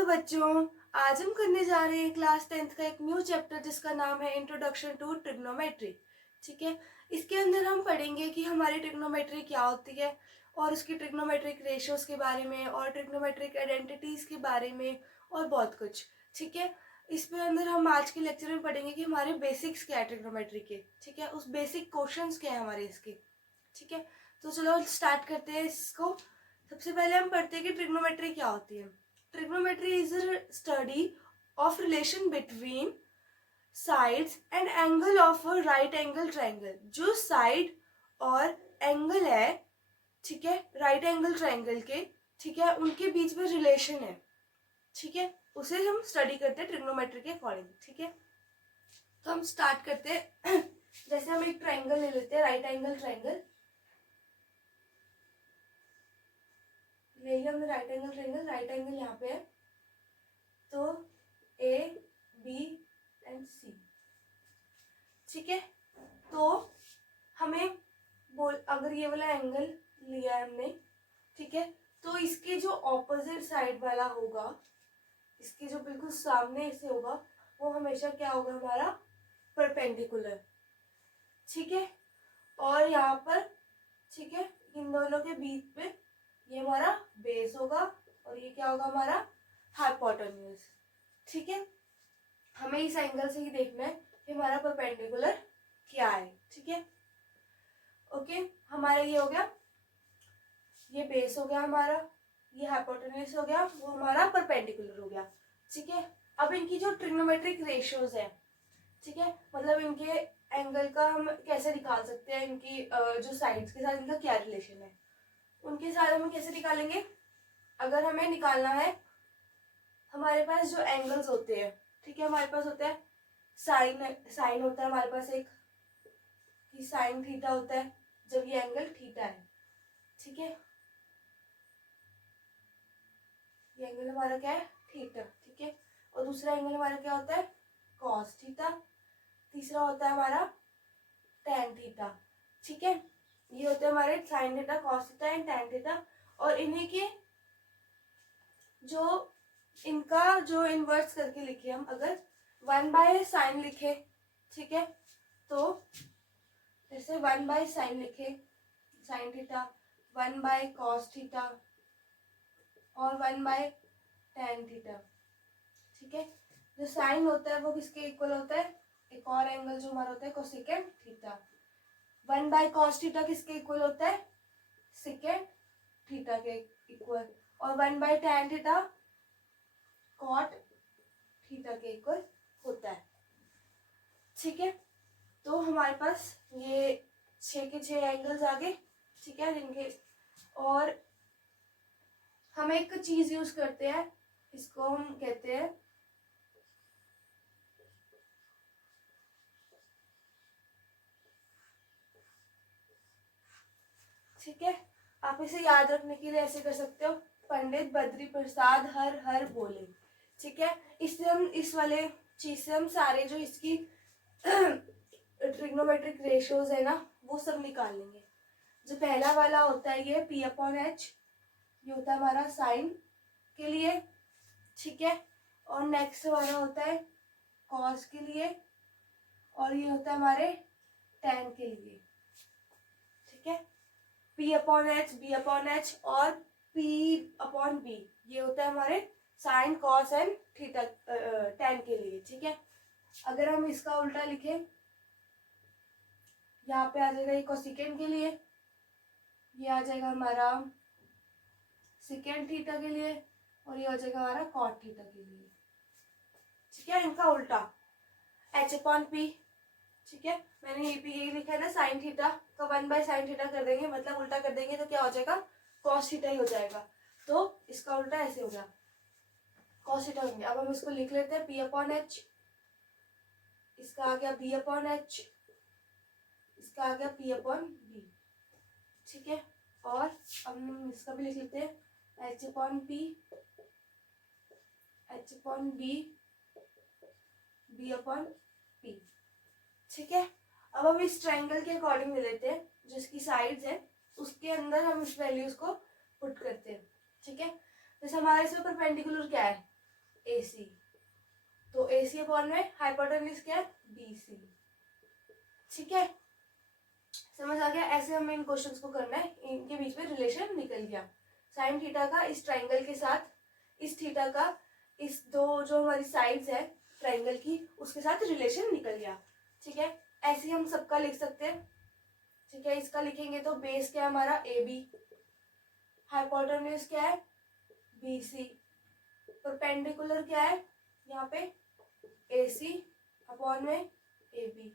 Hello बच्चों, आज हम करने जा रहे हैं क्लास 10th का एक न्यू चैप्टर जिसका नाम है इंट्रोडक्शन टू ट्रिग्नोमेट्री। ठीक है, इसके अंदर हम पढ़ेंगे कि हमारी ट्रिग्नोमेट्री क्या होती है और उसकी ट्रिग्नोमेट्रिक रेशियोज के बारे में और ट्रिग्नोमेट्रिक आइडेंटिटीज के बारे में और बहुत कुछ। ठीक है, इसमें अंदर हम आज के लेक्चर में पढ़ेंगे कि हमारे बेसिक्स क्या है ट्रिग्नोमेट्री के। ठीक है, उस बेसिक क्वेश्चंस क्या है हमारे इसके। ठीक है, तो चलो स्टार्ट करते हैं इसको। सबसे पहले हम पढ़ते हैं कि ट्रिग्नोमेट्री क्या होती है। Trigonometry is a study of relation between sides and angle of a right angle triangle। जो साइड और एंगल है, ठीक है, राइट एंगल ट्रायंगल के, ठीक है, उनके बीच में रिलेशन है। ठीक है, उसे हम स्टडी करते हैं ट्रिग्नोमेट्री के अकॉर्डिंग। ठीक है, तो हम स्टार्ट करते हैं। जैसे हम एक ट्रायंगल ले लेते हैं, राइट एंगल ट्रायंगल ले लिया हमने। Right angle triangle, right angle यहाँ पे है, तो ए बी एंड सी। ठीक है, तो हमें अगर ये वाला एंगल लिया है हमने, ठीक है, तो इसके जो ऑपोजिट साइड वाला होगा, इसके जो बिल्कुल सामने से होगा, वो हमेशा क्या होगा, हमारा परपेंडिकुलर। ठीक है, और यहाँ पर, ठीक है, इन दोनों के बीच पे ये हमारा बेस होगा और ये क्या होगा, हमारा हाइपोटेन्यूज। ठीक है, हमें इस एंगल से ही देखना है कि हमारा परपेंडिकुलर क्या है। ठीक है, ओके, हमारा ये हो गया, ये बेस हो गया हमारा, ये हाइपोटेन्यूज हो गया, वो हमारा परपेंडिकुलर हो गया। ठीक है, अब इनकी जो ट्रिग्नोमेट्रिक रेशियोज है, ठीक है, मतलब इनके एंगल का हम कैसे निकाल सकते हैं, इनकी जो साइड्स के साथ इनका क्या रिलेशन है, उनके साथ हम कैसे निकालेंगे। अगर हमें निकालना है, हमारे पास जो एंगल्स होते हैं, ठीक है, हमारे पास होता है साइन होता है हमारे पास एक, कि साइन थीटा होता है जब ये एंगल थीटा है। ठीक है, ये एंगल हमारा क्या है, थीटा। ठीक है, और दूसरा एंगल हमारा क्या होता है, कॉस थीटा। तीसरा होता है हमारा टैन थीटा। ठीक है, ये होते हैं हमारे sine theta, cos theta and tan theta. और इन्हीं के जो इनका जो इनवर्स करके लिखे हम, अगर 1/sin लिखे, ठीक है, तो जैसे 1/sin लिखे, साइन थीटा, 1/cos थीटा और 1/tan थीटा। ठीक है, जो साइन होता है वो किसके इक्वल होता है, एक और एंगल जो हमारा होता है कोसेकेंट थीटा। 1/cos थीटा किसके इक्वल होता है, सेकेंड थीटा के इक्वल। और 1/tan थीटा कॉट थीटा के इक्वल होता है। ठीक है, तो हमारे पास ये 6 के 6 एंगल्स आ गए। ठीक है, जिनके, और हम एक चीज यूज करते हैं, इसको हम कहते हैं ठीक है, आप इसे याद रखने के लिए ऐसे कर सकते हो, पंडित बद्री प्रसाद हर हर बोले। ठीक है, इससे हम इस वाले चीज से हम सारे जो इसकी ट्रिग्नोमेट्रिक रेशियोज है ना, वो सब निकाल लेंगे। जो पहला वाला होता है ये P/H, ये होता है हमारा साइन के लिए। ठीक है, और नेक्स्ट वाला होता है कॉस के लिए, और ये होता है हमारे टैन के लिए। ठीक है, P/H, B/H और P/B, ये होता है हमारे sine, cos and theta, tan के लिए। ठीक है, अगर हम इसका उल्टा लिखें, यहाँ पे आ जाएगा ये कोसेकेंट के लिए, ये आ जाएगा हमारा सेकेंड थीटा के लिए, और ये हो जाएगा हमारा कॉट थीटा के लिए। ठीक है, इनका उल्टा H/P। ठीक है, मैंने यही लिखा है ना, साइन थीटा का 1/sin थीटा कर देंगे, मतलब उल्टा कर देंगे तो क्या हो जाएगा, कॉस थीटा ही हो जाएगा। तो इसका उल्टा ऐसे होगा, कॉस थीटा होंगे। अब हम इसको लिख लेते हैं P/H, इसका आ गया B/H, इसका आ गया P/B। ठीक है, और अब हम इसका भी लिख लेते हैं H/P, H/B, B/P। ठीक है, अब हम इस ट्रायंगल के अकॉर्डिंग ले लेते हैं, जो इसकी साइड्स है उसके अंदर हम इस वैल्यूज को पुट करते हैं। ठीक है, जैसे हमारे इसमें परपेंडिकुलर क्या है, AC, तो AC अपॉन में हाइपोटेन्यूज क्या है, BC। ठीक है, समझ आ गया। ऐसे हमें इन क्वेश्चंस को करना है, इनके बीच में रिलेशन निकल गया। साइन थीटा का इस ट्राइंगल के साथ इस थीटा का इस दो जो हमारी साइड्स है ट्राइंगल की उसके साथ रिलेशन निकल गया। ठीक है, ऐसे ही हम सबका लिख सकते हैं। ठीक है, इसका लिखेंगे तो बेस क्या है हमारा AB, हाइपोटेन्यूज क्या है BC, परपेंडिकुलर क्या है यहाँ पे AC अपॉन में AB।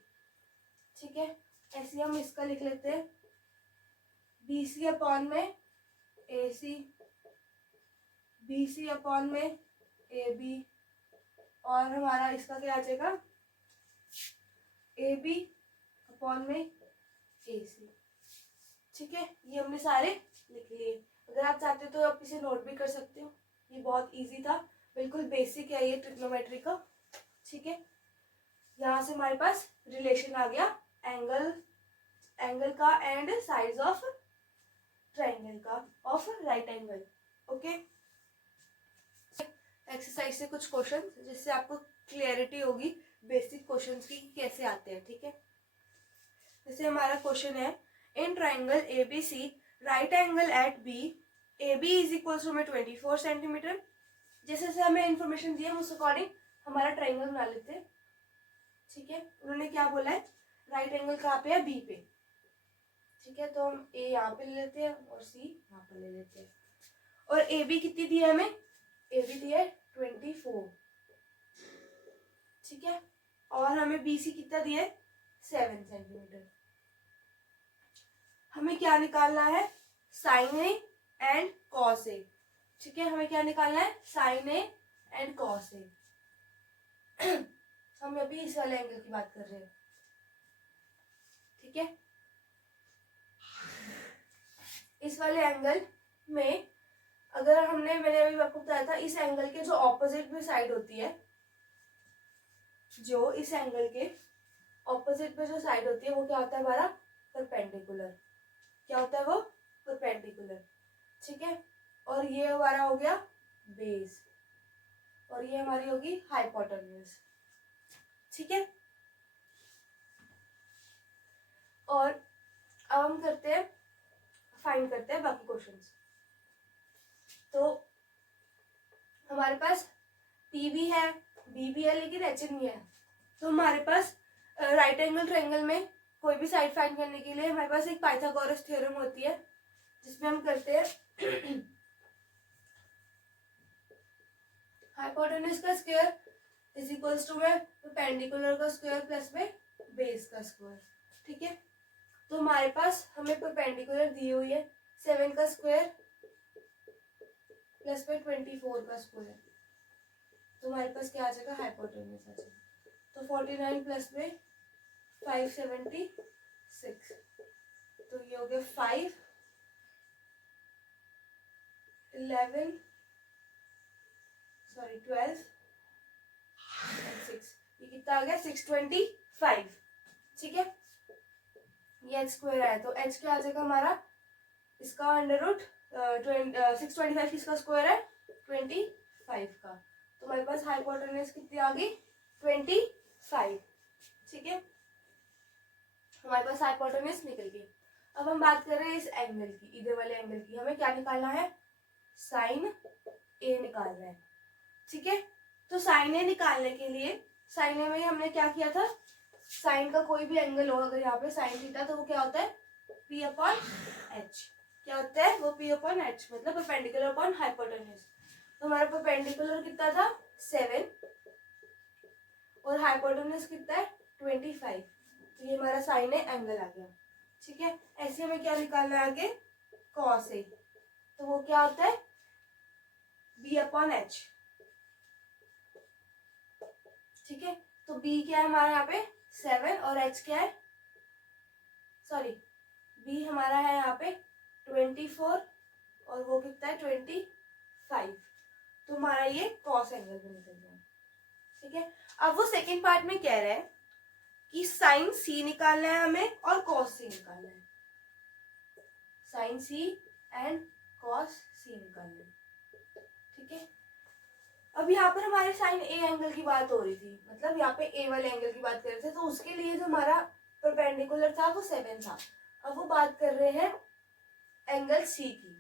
ठीक है, ऐसे हम इसका लिख लेते हैं BC अपॉन में AC, BC अपॉन में AB, और हमारा इसका क्या आ जाएगा AB अपॉन में AC। ठीक है, ये हमने सारे लिख लिए। अगर आप चाहते हो तो आप इसे नोट भी कर सकते हो, ये बहुत इजी था, बिल्कुल बेसिक है ये ट्रिग्नोमेट्री का। ठीक है, यहाँ से हमारे पास रिलेशन आ गया एंगल का एंड साइड्स ऑफ ट्राइंगल का of right angle. Okay, exercise से कुछ क्वेश्चन जिससे आपको क्लियरिटी होगी बेसिक क्वेश्चंस की कैसे आते हैं। ठीक है, जैसे हमारा क्वेश्चन है in triangle ABC right angle at B, AB is equal to में 24 सेंटीमीटर। जैसे जैसे हमें इंफॉर्मेशन दी है उस अकॉर्डिंग हमारा ट्राइंगल बना लेते हैं। ठीक है, उन्होंने क्या बोला है राइट एंगल कहाँ पे है, B पे। ठीक है, तो हम A यहाँ पे ले लेते हैं और C यहाँ पे ले लेते हैं। और AB कितनी दी है हमें, AB दी है 24। ठीक है, और हमें BC कितना दिया है 7 सेंटीमीटर। हमें क्या निकालना है sine A and cos A. ठीक है, हमें क्या निकालना है sine A and cos A. हम अभी इस वाले एंगल की बात कर रहे हैं। ठीक है, इस वाले एंगल में अगर मैंने अभी आपको बताया था इस एंगल के जो ऑपोजिट में साइड होती है, जो इस एंगल के ऑपोजिट में जो साइड होती है वो क्या होता है हमारा परपेंडिकुलर। क्या होता है वो परपेंडिकुलर। ठीक है, और ये हमारा हो गया बेस और ये हमारी होगी हाइपोटेन्यूज। ठीक है, और अब हम करते हैं फाइंड करते हैं बाकी क्वेश्चंस। तो हमारे पास T भी है B भी है लेकिन HN भी है। तो हमारे पास राइट एंगल ट्रायंगल में कोई भी साइड फाइंड करने के लिए हमारे पास एक पाइथागोरस थ्योरम होती है जिसमें हम करते हैं हाइपोटेन्यूज का स्क्वायर इज इक्वल्स टू में परपेंडिकुलर का स्क्वायर प्लस में बेस का स्क्वायर। ठीक है, तो हमारे पास हमें परपेंडिकुलर दी हुई है 7 का स्क्वायर प्लस में 24 का स्क्वायर, तो हमारे पास क्या आ जाएगा हाइपोटेन्यूज आ जाएगा। तो 49 प्लस में 576, तो ये हो गया 5 11 सॉरी 12 and 6, ये कितना आ गया 625। ठीक है, ये h स्क्वायर आया तो h क्या आ जाएगा हमारा इसका अंडर रूट 625 किसका स्क्वायर है 25 का, तो हमारे पास हाइपोटेन्यूज कितनी आ गई 25। ठीक है, हमारे पास हाइपोटेन्यूज निकल गई। अब हम बात कर रहे हैं इस एंगल की, इधर वाले एंगल की। हमें क्या निकालना है साइन ए निकालना है। ठीक है, तो साइन ए निकालने के लिए साइन ए में हमने क्या किया था, साइन का कोई भी एंगल हो अगर यहाँ पे साइन थीटा तो वो क्या होता है P अपॉन H। क्या होता है वो P अपॉन H, मतलब परपेंडिकुलर अपॉन हाइपोटेन्यूज। तो हमारा परपेंडिकुलर कितना था 7 और हाइपोटेन्यूज कितना है 25, तो ये हमारा साइन ए एंगल आ गया। ठीक है, ऐसे हमें क्या निकालना है आगे कॉस ए, तो वो क्या होता है B अपॉन H। ठीक है, तो B क्या है हमारा यहाँ पे 7 और H क्या है सॉरी B हमारा है यहाँ पे 24 और वो कितना है 25, तो हमारा ये कॉस एंगल में निकल गया। ठीक है, अब वो सेकेंड पार्ट में कह रहा है कि साइन C निकालना है हमें और कॉस C निकालना है, sine C and cos C निकालना है। ठीक है, अब यहाँ पर हमारे साइन ए एंगल की बात हो रही थी, मतलब यहाँ पे ए वाले एंगल की बात कर रहे थे, तो उसके लिए जो हमारा परपेंडिकुलर था वो 7 था। अब वो बात कर रहे हैं एंगल सी की।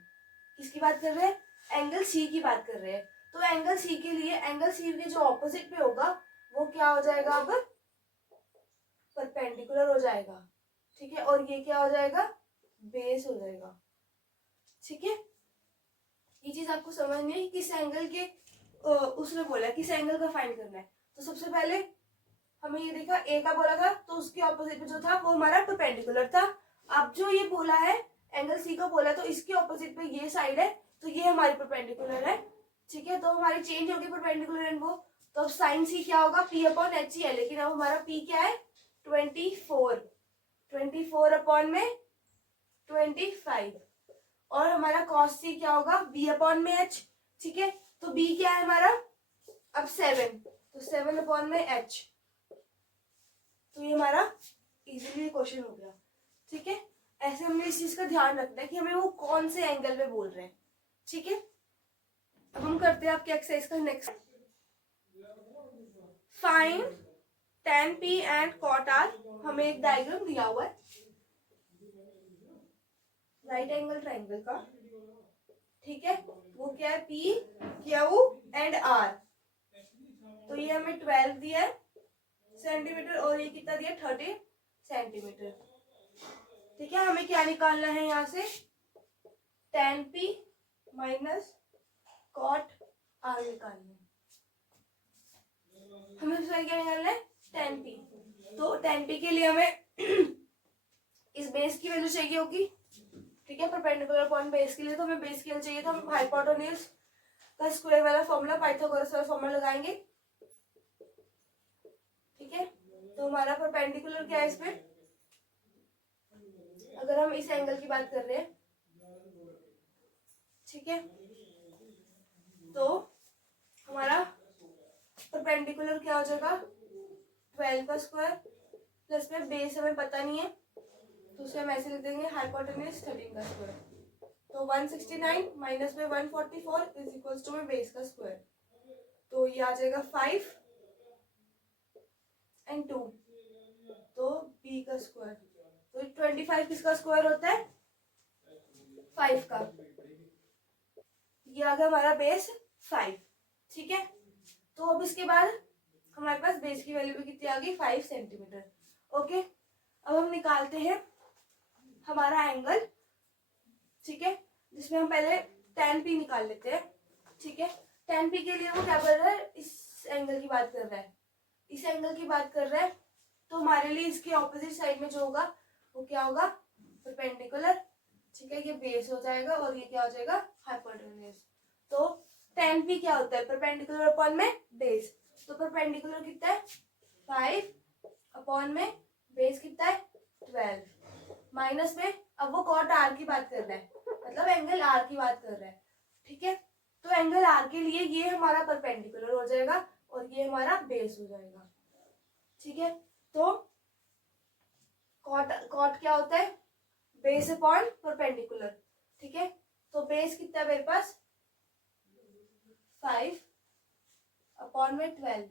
किसकी बात कर रहे हैं? एंगल सी की बात कर रहे हैं। तो एंगल सी के लिए एंगल सी के जो ऑपोजिट पे होगा वो क्या हो जाएगा? अब परपेंडिकुलर हो जाएगा, ठीक है। और ये क्या हो जाएगा? बेस हो जाएगा, ठीक है। ये चीज आपको समझनी है कि किस एंगल के उसने बोला किस एंगल का फाइंड करना है। तो सबसे पहले हमें ये देखा ए का बोला था, तो उसके ऑपोजिट पे जो था वो हमारा परपेंडिकुलर था। अब जो ये बोला है एंगल सी का बोला, तो इसके ऑपोजिट पे ये साइड है, तो ये हमारी परपेंडिकुलर है, ठीक है। तो हमारी चेंज होगी परपेंडिकुलर एंड वो, तो अब साइन सी क्या होगा? पी अपॉन एच ही है, लेकिन अब हमारा पी क्या है? 24, 24 अपॉन में 25, और हमारा कॉस सी क्या होगा? बी अपॉन में एच, ठीक है। तो बी क्या है हमारा? अब 7, तो 7 अपॉन में एच। तो ये हमारा इजीली क्वेश्चन हो गया, ठीक है। ऐसे हमने इस चीज का ध्यान रखना है कि हमें वो कौन से एंगल पे बोल रहे हैं, ठीक है। अब हम करते हैं आपके एक्सरसाइज का next. Find tan p and cot r। हमें एक डायग्राम दिया हुआ है राइट एंगल ट्राइंगल का, ठीक है। वो क्या है? p, q and r। तो ये हमें 12 दिया है सेंटीमीटर, और ये कितना दिया? 30 सेंटीमीटर, ठीक है। हमें क्या निकालना है यहाँ से? tan p minus cot r निकालना है। हमें सबसे क्या निकालना है? tan p। तो tan p के लिए हमें इस बेस की वैल्यू चाहिए होगी, ठीक है। परपेंडिकुलर पॉइंट बेस के लिए तो हमें बेस की वैल्यू चाहिए, तो हम हाइपोटेन्यूज का स्क्वायर वाला फॉर्मूला, पाइथागोरस वाला फॉर्मूला लगाएंगे, ठीक है। तो हमारा परपेंडिकुलर क्या है इस पे? अगर हम इस एंगल की बात कर रहे हैं, ठीक है, तो हमारा परपेंडिकुलर क्या हो जाएगा? 12 का स्क्वायर प्लस में बेस हमें पता नहीं है, तो उसे हम ऐसे लिख देंगे हाइपोटेन्यूज 13 का स्क्वायर। तो 169 माइनस में 144 इज इक्वल्स टू में बेस का स्क्वायर, तो ये आ जाएगा 5 एंड 2, तो b का स्क्वायर। तो 25 किसका स्क्वायर होता है? 5 का। ये आ गया हमारा बेस 5, ठीक है। तो अब इसके बाद हमारे पास बेस की वैल्यू भी कितनी आ गई? 5 सेंटीमीटर, ओके। अब हम निकालते हैं हमारा एंगल, ठीक है, जिसमें हम पहले tan p निकाल लेते हैं, ठीक है। tan p के लिए वो क्या कर रहा है? इस एंगल की बात कर रहा है, इस एंगल की बात कर रहा है, तो हमारे लिए इसके ऑपोजिट साइड में जो होगा वो क्या होगा? परपेंडिकुलर, ठीक है। ये बेस हो जाएगा और ये क्या हो जाएगा? हाइपोटेन्यूज। तो tan p क्या होता है? परपेंडिकुलर अपॉन में बेस। तो परपेंडिकुलर कितना है? 5 अपॉन में बेस कितना है? 12 माइनस में, अब वो कॉट r की बात कर रहा है, मतलब एंगल r की बात कर रहा है, ठीक है। तो एंगल r के लिए ये हमारा परपेंडिकुलर हो जाएगा और ये हमारा बेस हो जाएगा, ठीक है। तो कॉट क्या होता है? बेस अपॉन परपेंडिकुलर, ठीक है। तो बेस कितना है मेरे पास? 5 अपॉन में 12,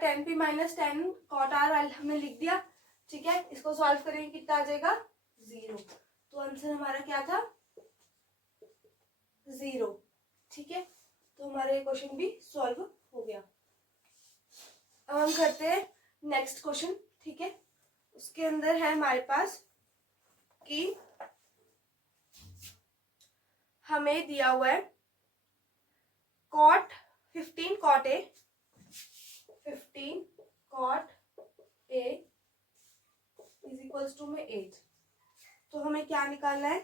tan p minus tan cot r हमने लिख दिया, ठीक है। इसको सॉल्व करेंगे कितना आ जाएगा? 0। तो आंसर हमारा क्या था? 0, ठीक है। तो हमारा ये क्वेश्चन भी सॉल्व हो गया। अब हम करते हैं नेक्स्ट क्वेश्चन, ठीक है। उसके अंदर है हमारे पास कि हमें दिया हुआ है cot 15 cot a, 15 cot a is equals to में 8। तो हमें क्या निकालना है?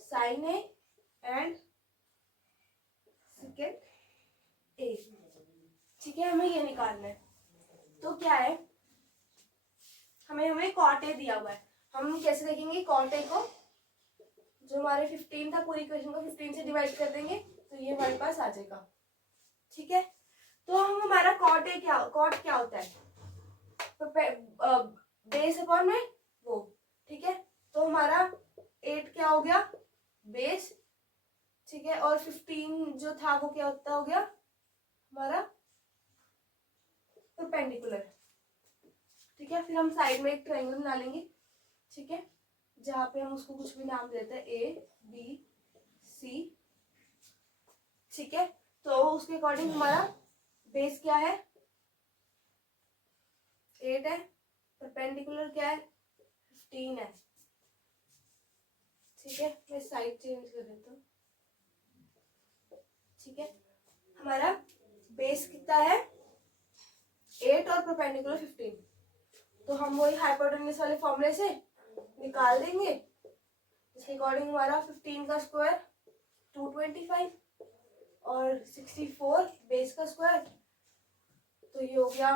Sine A and secant A, ठीक है। हमें ये निकालना है। तो क्या है? हमें कॉट ए दिया हुआ है, हम कैसे देखेंगे कॉट ए को? जो हमारे 15 था, पूरी इक्वेशन को 15 से डिवाइड कर देंगे तो ये हमारे पास आ जाएगा, ठीक है। तो हम हमारा कॉट क्या होता है? तो बेस अपॉन में वो, ठीक है। तो हमारा 8 क्या हो गया? बेस, ठीक है, और 15 जो था वो क्या होता हो गया हमारा परपेंडिकुलर। ठीक है, फिर हम साइड में एक ट्रायंगल बना लेंगे। ठीक है, जहाँ पे हम उसको कुछ भी नाम देते हैं ABC। ठीक है, तो उसके अकॉर्डिंग हमारा बेस क्या है 8 है, परपेंडिकुलर क्या है 15 है। ठीक है, मैं साइड चेंज कर देता हूँ। ठीक है, हमारा बेस कितना है 8 और परपेंडिकुलर 15, तो हम वही हाइपोटेन्यूज वाले फॉर्मूले से निकाल देंगे। इसके अकॉर्डिंग हमारा 15 का स्क्वायर 225 और 64 बेस का स्क्वायर, तो ये हो गया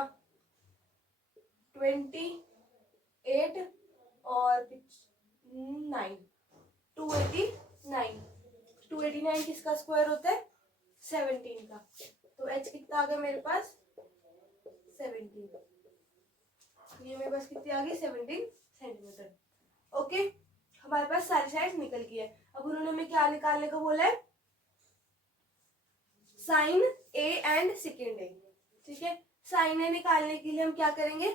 28 और 9 289। 289 किसका स्क्वायर होता है 17 का, तो h कितना आ गया मेरे पास 17। ये मेरे पास कितनी आ गई 17 सेंटीमीटर। ओके, हमारे पास सारी साइड निकल गई है। अब उन्होंने हमें क्या निकालने को बोला है sine A and secant A. ठीक है, साइन ए निकालने के लिए हम क्या करेंगे,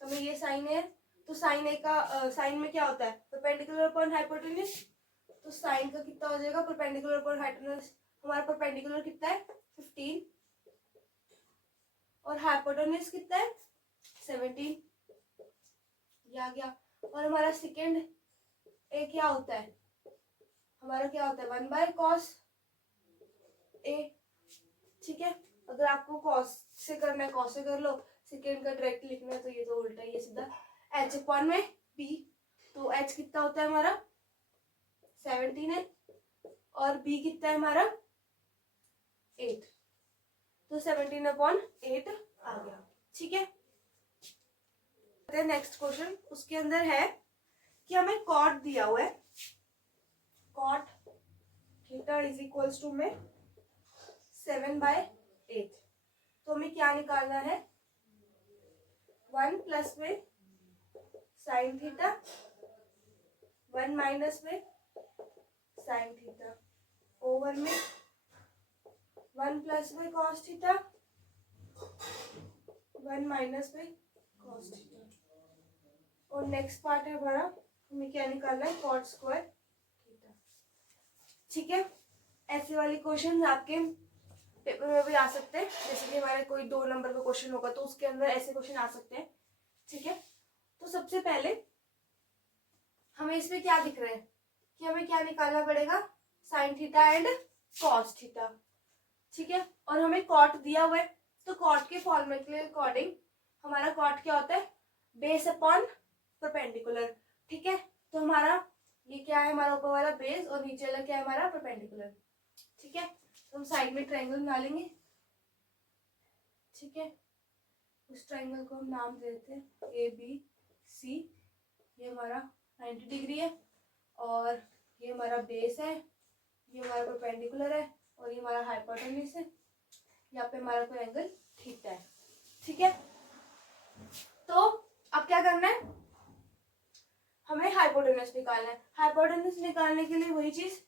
हमें ये साइन है तो साइन ए का साइन में क्या होता है परपेंडिकुलर अपॉन हाइपोटेन्यूज, तो साइन का कितना हो जाएगा परपेंडिकुलर अपॉन हाइपोटेन्यूज, हमारा परपेंडिकुलर कितना है 15 और हाइपोटेन्यूज कितना है 17, ये आ गया। और हमारा सेकेंड ए क्या होता है, हमारा क्या होता है 1/cos ए। ठीक है, अगर आपको cos से करना है cos से कर लो, सेकेंड का डायरेक्ट लिखना है तो ये तो उल्टा ही है सीधा h अपॉन में b, तो h कितना होता है हमारा 17 है और b कितना है हमारा 8, तो 17 अपॉन 8 आ गया। ठीक है, नेक्स्ट क्वेश्चन, उसके अंदर है कि हमें कॉट दिया हुआ है, cot theta is equals to में 7/8, तो हमें क्या निकालना है 1 प्लस में साइन थीटा 1 माइनस में साइन थीटा ओवर में 1 प्लस में कॉस थीटा 1 माइनस में कॉस थीटा, और नेक्स्ट पार्ट है हमारा हमें क्या निकालना है कॉट स्क्वायर थीटा। ठीक है, ऐसे वाले क्वेश्चन आपके पेपर में भी आ सकते हैं, जैसे कि हमारे कोई 2 नंबर का क्वेश्चन होगा तो उसके अंदर ऐसे क्वेश्चन आ सकते हैं। ठीक है, तो सबसे पहले हमें इसमें क्या दिख रहा है कि हमें क्या निकालना पड़ेगा sine theta and cos theta. ठीक है, और हमें कॉट दिया हुआ है, तो कॉट के फॉर्मूले के अकॉर्डिंग हमारा कॉट क्या होता है बेस अपॉन परपेंडिकुलर। ठीक है, तो हमारा ये क्या है हमारा ऊपर वाला बेस और नीचे वाला क्या है हमारा परपेंडिकुलर। ठीक है, तो हम साइड में ट्रायंगल बना लेंगे। ठीक है, उस ट्रायंगल को हम नाम दे देते हैं ABC, ये हमारा 90 डिग्री है और ये हमारा बेस है, ये हमारा परपेंडिकुलर है और ये हमारा हाइपोटेन्यूज है, यहाँ पे हमारा कोई एंगल थीटा है। ठीक है, तो अब क्या करना है हमें हाइपोटेन्यूज निकालना है। हाइपोटेन्यूज निकालने के लिए वही चीज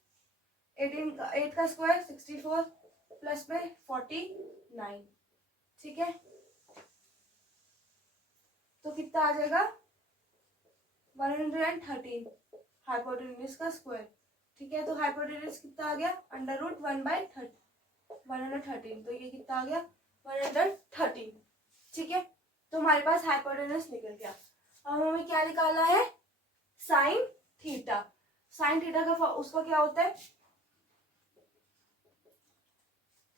8 का स्क्वायर 64 प्लस में 49। ठीक है, तो कितना आ जाएगा 113 हाइपोटेन्यूज का स्क्वायर। ठीक है, तो हाइपोटेन्यूज कितना आ गया √1/113, तो ये कितना आ गया 113। ठीक है, तो हमारे पास हाइपोटेन्यूज निकल गया। अब हमें क्या निकालना है साइन थीटा। साइन थीटा का उसका क्या होता है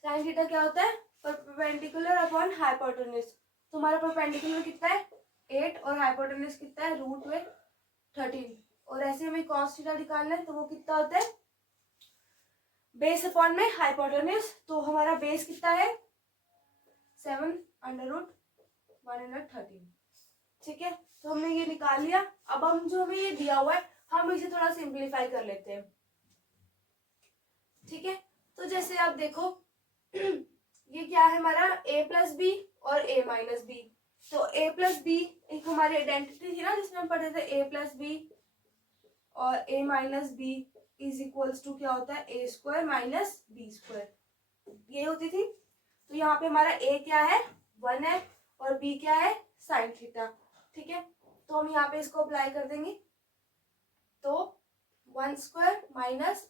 साइन थीटा क्या होता है परपेंडिकुलर अपॉन हाइपोटेन्यूज, तो हमारा परपेंडिकुलर कितना है 8 और हाइपोटेन्यूज कितना है √13, और ऐसे हमें कॉस थीटा निकालना है तो वो कितना होता है बेस अपॉन में हाइपोटेन्यूज, तो हमारा बेस कितना है 7/113। ठीक है, तो हमने ये निकाल लिया। अब हम जो हमें ये दिया हुआ है हम इसे थोड़ा सिंप्लीफाई कर लेते हैं। ठीक है, तो जैसे आप देखो ये क्या है हमारा a+b और a-b, तो a+b एक हमारी आइडेंटिटी थी ना जिसमें हम पढ़े थे a+b और a-b इज इक्वल्स टू क्या होता है, ए स्क्वायर माइनस बी स्क्वायर, ये होती थी। तो यहाँ पे हमारा ए क्या है, 1 है, और बी क्या है, साइन थीटा। ठीक है, तो हम यहाँ पे इसको अप्लाई कर देंगे। तो 1 square minus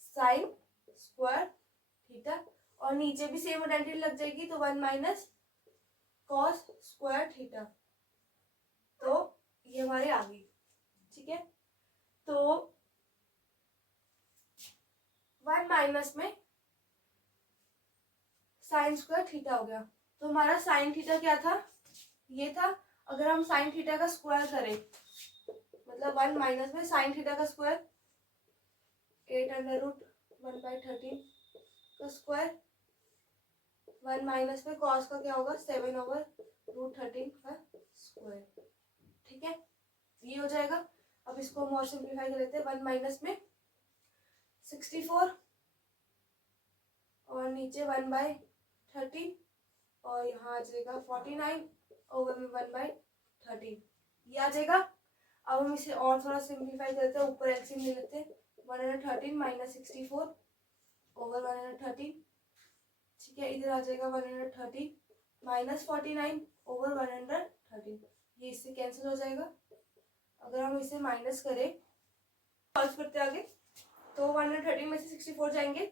sine square theta, और नीचे भी सेम आइडेंटिटी लग जाएगी, तो 1 माइनस कॉस स्क्वायर थीटा। तो ये हमारे आ गई। ठीक है, तो 1 माइनस में साइन स्क्वायर थीटा हो गया। तो हमारा साइन थीटा क्या था, ये था। अगर हम साइन थीटा का स्क्वायर करें, मतलब 1 माइनस में साइन थीटा का स्क्वायर 8√1/13 का स्क्वायर, 1 माइनस में कॉस का क्या होगा, 7/√13 का स्क्वायर। ठीक है, ये हो जाएगा। अब इसको हम और सिंप्लीफाई कर लेते हैं। 1 माइनस में 64 और नीचे 1/13, और यहाँ आ जाएगा 49 ओवर में 1/13, ये आ जाएगा। अब हम इसे और थोड़ा सिंप्लीफाई करते हैं, ऊपर एलसीएम ले लेते हैं। 113 माइनस 64 ओवर 113, ठीक है, इधर आ जाएगा 113 माइनस 49 ओवर 113, ये इससे कैंसिल हो जाएगा। अगर हम इसे माइनस करें, सॉल्व करते आगे, तो 113 में से 64 जाएंगे,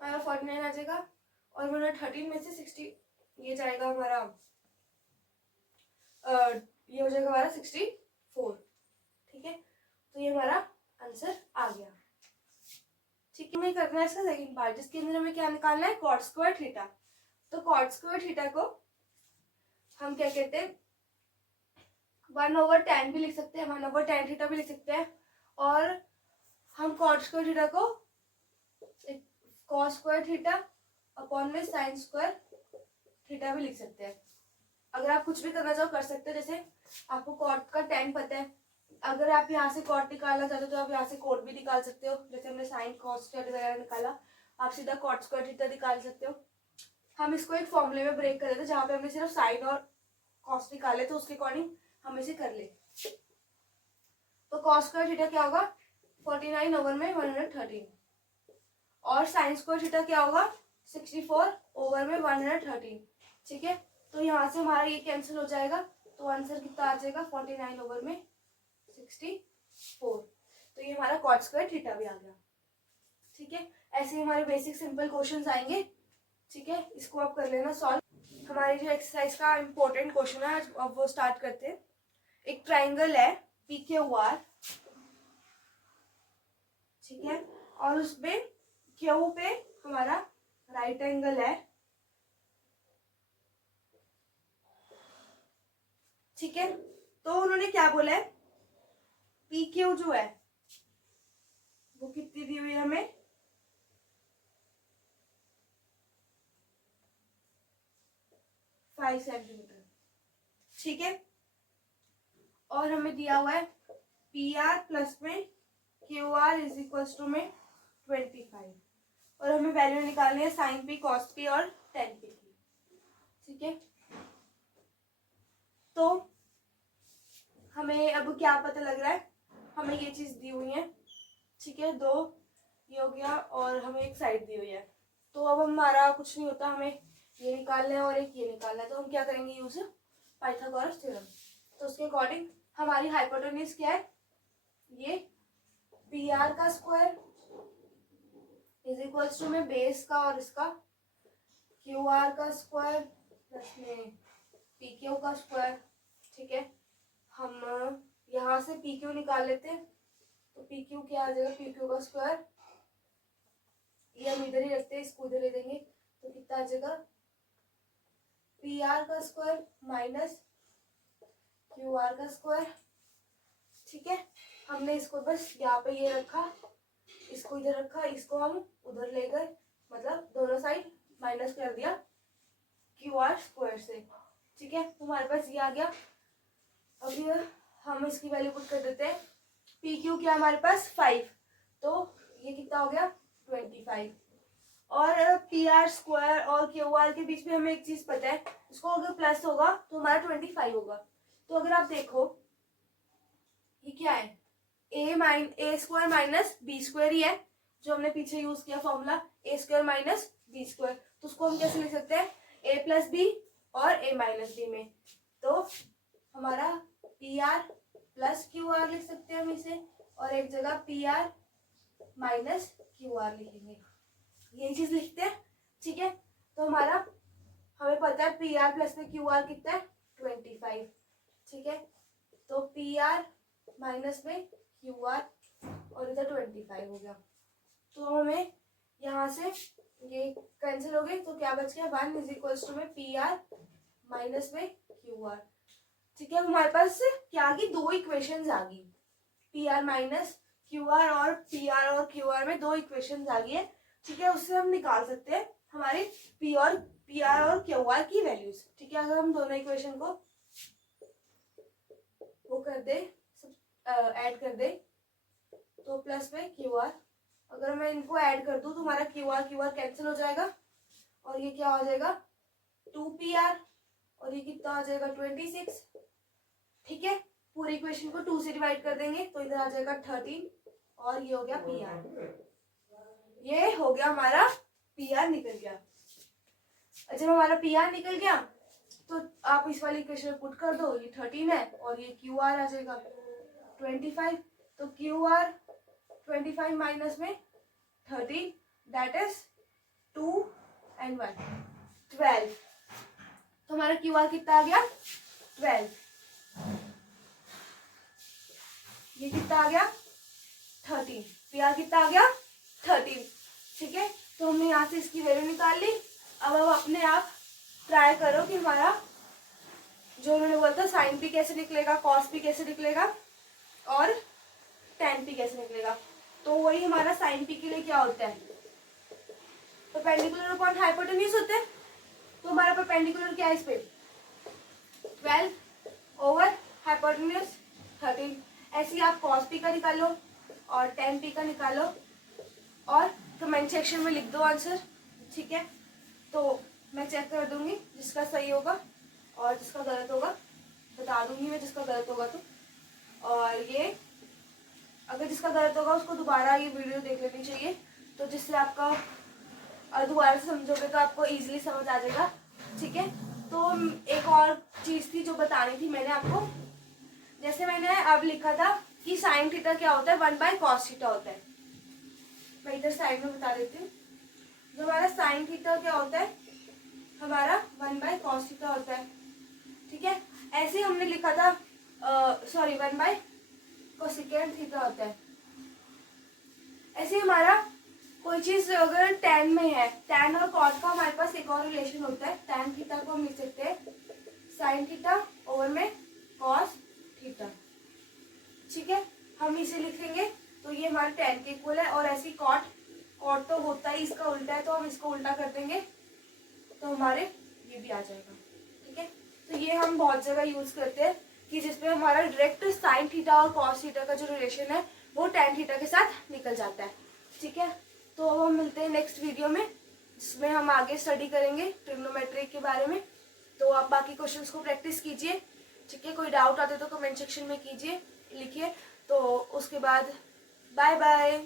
49 आ जाएगा, और 113 में से 60 ये जाएगा हमारा, ये हो जाएगा हमारा 64। ठीक है, तो ये हमारा आंसर आ गया। ठीक है, हमें करना है इसका सेकंड पार्ट, जिसके अंदर हमें क्या निकालना है, कॉट स्क्वायर थीटा। तो कॉट स्क्वायर थीटा को हम क्या कहते हैं, 1/10 भी लिख सकते हैं, 1/10 थीटा भी लिख सकते हैं, और हम कॉट स्क्वायर थीटा को कॉस स्क्वायर थीटा अपॉन में साइन स्क्वायर थीटा भी लिख सकते हैं। अगर आप कुछ भी करना चाहो कर सकते हो, जैसे आपको कॉट का 10 पता है, अगर आप यहाँ से कॉट निकालना चाहते हो तो आप यहाँ से कॉट भी निकाल सकते हो। जैसे हमने साइन कॉस स्क्वायर वगैरह निकाला, आप सीधा कॉट स्क्वायर थीटा निकाल सकते हो। हम इसको एक फॉर्मूले में ब्रेक कर देते हैं, जहाँ पे हमने सिर्फ साइन और कॉस निकाले, तो उसके अकॉर्डिंग हम इसे कर ले। तो कॉस स्क्वायर थीटा क्या होगा, 49 ओवर में 113, और साइन स्क्वायर थीटा क्या होगा, 64 ओवर में 113। ठीक है, तो यहाँ से हमारा ये कैंसिल हो जाएगा, तो आंसर कितना आ जाएगा, 49 ओवर में 64। तो ये हमारा कॉट स्क्वायर थीटा भी आ गया। ठीक है, ऐसे ही हमारे बेसिक सिंपल क्वेश्चंस आएंगे। ठीक है, इसको आप कर लेना सॉल्व। हमारी जो एक्सरसाइज का इम्पोर्टेंट क्वेश्चन है अब वो स्टार्ट करते हैं। एक ट्राइंगल है PQR, ठीक है, और उसपे क्यू पे हमारा राइट एंगल है। ठीक है, तो उन्होंने क्या बोला है, PQ जो है वो कितनी दी हुई है हमें, 5 सेंटीमीटर। ठीक है, और हमें दिया हुआ है PR प्लस में QR इज इक्वल टू में 25, और हमें वैल्यू निकालनी है साइन P, कॉस P और टेन P की। ठीक है, तो हमें अब क्या पता लग रहा है, हमें ये चीज दी हुई है। ठीक है, 2 ये हो गया, और हमें एक साइड दी हुई है। तो अब हमारा कुछ नहीं होता, हमें ये निकालना है और एक ये निकालना है। तो हम क्या करेंगे, यूज पाइथागोरस थ्योरम। तो उसके अकॉर्डिंग हमारी हाइपोटेन्यूज क्या है, ये PR का स्क्वायर इज इक्वल्स टू में बेस का और इसका QR का स्क्वायर प्लस में PQ का स्क्वायर। ठीक है, हम यहाँ से PQ निकाल लेते हैं, तो PQ क्या आ जाएगा, PQ का स्क्वायर, ये हम इधर ही रखते हैं, इसको इधर ले देंगे, तो कितना आ जाएगा, PR का स्क्वायर माइनस QR का स्क्वायर। ठीक है, हमने इसको बस यहाँ पे ये रखा, इसको इधर रखा, इसको हम उधर ले गए, मतलब दोनों साइड माइनस कर दिया QR स्क्वायर से। ठीक है, तो हमारे पास ये आ गया। अब ये हम इसकी वैल्यू पुट कर देते हैं। PQ क्या हमारे पास 5, तो ये कितना हो गया 25, और PR स्क्वायर और QR के बीच में हमें एक चीज पता है, इसको अगर प्लस होगा तो हमारा 25 होगा। तो अगर आप देखो ये क्या है, ए स्क्वायर माइनस बी स्क्वायर ही है, जो हमने पीछे यूज किया फॉर्मूला ए स्क्वायर माइनस बी स्क्वायर। तो उसको हम कैसे लिख सकते हैं, ए प्लस बी और ए माइनस बी में। तो हमारा P R plus Q R लिख सकते हैं हम इसे, और एक जगह P R minus Q R लिखेंगे, यही चीज लिखते हैं। ठीक है, तो हमारा हमें पता है पी आर प्लस में क्यू आर कितना है 25। ठीक है, तो पी आर माइनस में क्यू आर और इधर 25 हो गया। तो हमें यहाँ से ये कैंसिल हो गई, तो क्या बच गया 1 इज इक्वल्स टू में पी आर माइनस में क्यू आर। ठीक है, हमारे पास क्या आ गई, 2 इक्वेशंस आ गई, P R minus Q R और पी आर और क्यू आर में 2 इक्वेशंस आ गई है। ठीक है, उससे हम निकाल सकते हैं हमारे पी आर और क्यू आर की वैल्यूज। ठीक है, अगर हम दोनों इक्वेशन को वो कर दे, ऐड कर दे, तो प्लस में क्यू आर, अगर मैं इनको ऐड कर दूं तो हमारा क्यू आर कैंसिल हो जाएगा, और ये क्या हो जाएगा 2pr, और ये कितना आ जाएगा 26। ठीक है, पूरी इक्वेशन को 2 से डिवाइड कर देंगे तो इधर आ जाएगा 13, और ये हो गया pr, ये हो गया हमारा pr निकल गया। जब हमारा pr निकल गया तो आप इस वाली इक्वेशन में पुट कर दो, ये 13 है और ये qr आ जाएगा 25। तो qr 25 माइनस में 13, दैट इज 2 and 1 12। तो हमारा qr कितना आ गया 12, ये कितना आ गया 13, pr कितना आ गया 13। ठीक है, तो हमने यहाँ से इसकी वैल्यू निकाल ली। अब हम अपने आप ट्राई करो कि हमारा जो उन्होंने बोला था साइन पी कैसे निकलेगा, कॉस पी कैसे निकलेगा और टेन पी कैसे निकलेगा। तो वही हमारा साइन पी के लिए क्या होता है, परपेंडिकुलर अपॉन हाइपोटेन्यूज होता है। तो हमारा परपेंडिकुलर क्या है इस पे 12 ओवर हाइपोटेन्यूज 13। ऐसे ही आप कॉस पी का निकालो और टेन पी का निकालो और कमेंट सेक्शन में लिख दो आंसर। ठीक है, तो मैं चेक कर दूंगी, जिसका सही होगा और जिसका गलत होगा बता दूंगी मैं, जिसका गलत होगा तो। और ये अगर जिसका गलत होगा उसको दोबारा ये वीडियो देख लेनी चाहिए, तो जिससे आपका दोबारा से समझोगे तो आपको इजीली समझ आ जाएगा। ठीक है, तो एक और चीज़ थी जो बतानी थी मैंने आपको, जैसे मैंने अब लिखा था कि साइन थीटा क्या होता है 1/cos थीटा होता है। मैं इधर साइड में बता देती हूँ, जो हमारा साइन थीटा क्या होता है हमारा 1/cos थीटा होता है। ठीक है, ऐसे हमने लिखा था 1/cosecant थीटा होता है। ऐसे हमारा कोई चीज अगर tan में है, tan और cot का हमारे पास एक और रिलेशन होता है, tan थीटा को हम लिख सकते हैं sin थीटा ओवर में cos थीटा। ठीक है, हम इसे लिखेंगे तो ये हमारे tan के इक्वल है, और ऐसी cot तो होता ही इसका उल्टा है, तो हम इसको उल्टा कर देंगे तो हमारे ये भी आ जाएगा। ठीक है, तो ये हम बहुत जगह यूज करते हैं कि जिसमें हमारा डायरेक्ट साइन थीटा और कॉस थीटा का जो रिलेशन है वो tan थीटा के साथ निकल जाता है। ठीक है, तो अब हम मिलते हैं नेक्स्ट वीडियो में, जिसमें हम आगे स्टडी करेंगे ट्रिग्नोमेट्री के बारे में। तो आप बाकी क्वेश्चंस को प्रैक्टिस कीजिए। ठीक है, कोई डाउट आते तो कमेंट सेक्शन में कीजिए, लिखिए। तो उसके बाद बाय बाय।